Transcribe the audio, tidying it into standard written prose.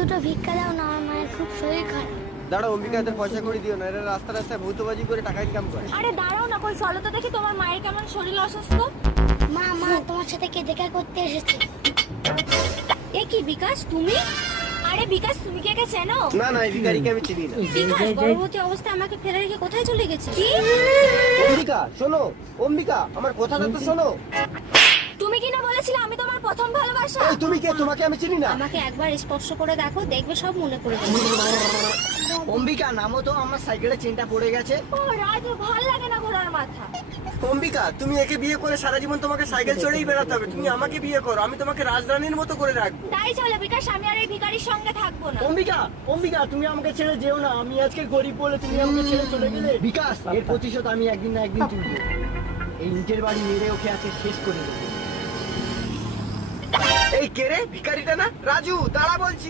দুটো ভিক্ষা দাও না, আমার মায়ের খুব শরীর খারাপ। দাঁড়াও অম্বিকা, এদের পয়সা করে দিও না, এরা রাস্তা রাস্তায় ভৌতবাজি করে টাকা ইনকাম করে। আরে দাঁড়াও না, কই চলো তো দেখি তোমার মায়ের কেমন শরীর অসুস্থ। মা মা তোমার সাথে কে দেখা করতে এসেছে? এ কি বিকাশ তুমি? আরে বিকাশ তুমি কি একে চেনো? না না, এই ভিখারিকে আমি চিনি না। বিকাশ গর্ভবতী অবস্থায় আমাকে ফেলে রেখে কোথায় চলে গেছে? কি? অম্বিকা শোনো, অম্বিকা আমার কথাটা তো শোনো। তুমি কি না বলেছিলে আমি তোমার প্রথম ভালোবাসা? এই তুমি কে? তোমাকে আমি চিনি না। আমাকে একবার স্পর্শ করে দেখো, দেখবে সব মনে করে দেবে। অম্বিকা নামো তো, আমার সাইকেলের চেনটা পড়ে গেছে। ও রাজু, ভাল লাগে না ঘোড়ার মাথা। অম্বিকা তুমি একে বিয়ে করে সারা জীবন তোমাকে সাইকেল চড়েই বেড়াতে হবে। তুমি আমাকে বিয়ে করো, আমি তোমাকে রাজরানীর মতো করে রাখবো। তাই চলো বিকাশ, আমি আর এই ভিখারির সঙ্গে থাকবো না। অম্বিকা, অম্বিকা তুমি আমাকে ছেড়ে যেও না। আমি আজকে গরিব বলে তুমি আমাকে ছেড়ে চলে গেলে। বিকাশ, এর প্রতিশোধ আমি একদিন না একদিন তুলবো। এই ইটের বাড়ি মেরে ওকে আজকে শেষ করে দেবো। এই কে রে? ভিখারিটা না? রাজু দাঁড়া বলছি।